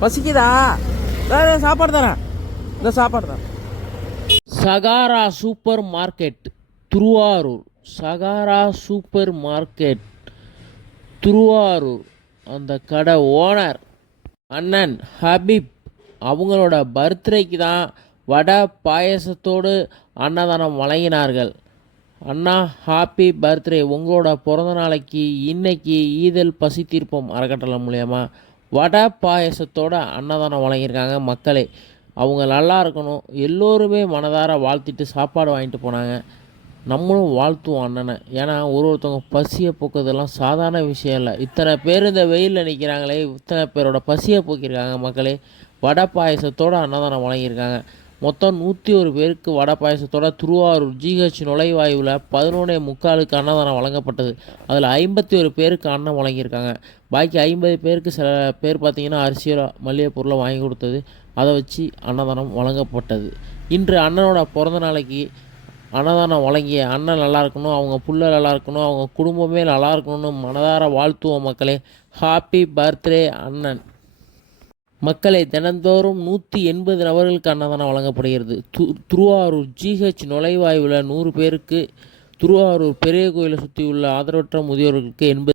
பசிக்குது. சாப்பாடு தரேன். இந்த சாப்பாடு தான். Sahara super market Thiruvarur. Sahara super market Thiruvarur. அந்த கடை ஓனர் அண்ணன் ஹபீப் அவங்களோட பர்த்டேக்கு தான் வடை பாயசத்தோடு அன்னதானம் வழங்கினார்கள். அண்ணா ஹாப்பி பர்த்டே உங்களோட பிறந்த நாளைக்கு இன்னைக்கு ஈதல் பசி தீர்ப்போம் அறக்கட்டளை மூலயமா. வடை பாயசத்தோட அன்னதானம் வழங்கியிருக்காங்க மக்களே. அவங்க நல்லா இருக்கணும். எல்லோருமே மனதார வாழ்த்திட்டு சாப்பாடு வாங்கிட்டு போனாங்க. நம்மளும் வாழ்த்துவோம் அண்ணனை. ஏன்னா ஒரு ஒருத்தவங்க பசியை போக்குறதெல்லாம் சாதாரண விஷயம் இல்லை. இத்தனை பேர் இந்த வெயிலில் நிற்கிறாங்களே இத்தனை பேரோட பசியை போக்கியிருக்காங்க மக்களே. வடை பாயசத்தோடு அன்னதானம் வழங்கியிருக்காங்க. மொத்தம் நூற்றி ஒரு பேருக்கு வடை பாயசத்தோட திருவாரூர் ஜிஹெச் நுழைவாயுவில் பதினொன்றே முக்காலுக்கு அன்னதானம் வழங்கப்பட்டது. அதில் ஐம்பத்தி ஒரு பேருக்கு அன்னம் வழங்கியிருக்காங்க. பாக்கி ஐம்பது பேருக்கு சில பேர் பார்த்திங்கன்னா அரிசியில் மளிகை பொருளை வாங்கி கொடுத்தது. அதை வச்சு அன்னதானம் வழங்கப்பட்டது. இன்று அண்ணனோட பிறந்த நாளைக்கு அன்னதானம் வழங்கிய அண்ணன் நல்லா இருக்கணும் அவங்க புள்ள நல்லா இருக்கணும் அவங்க குடும்பமே நல்லா இருக்கணும்னு மனதார வாழ்த்துவோம் மக்களே. ஹாப்பி பர்த்டே அண்ணன். மக்களை தினந்தோறும் நூற்றி எண்பது நபர்களுக்கு அன்னதானம் வழங்கப்படுகிறது. து திருவாரூர் ஜிஹெச் நுழைவாயுவில் நூறு பேருக்கு திருவாரூர் பெரிய கோயிலை சுற்றியுள்ள ஆதரவற்ற முதியோர்களுக்கு எண்பது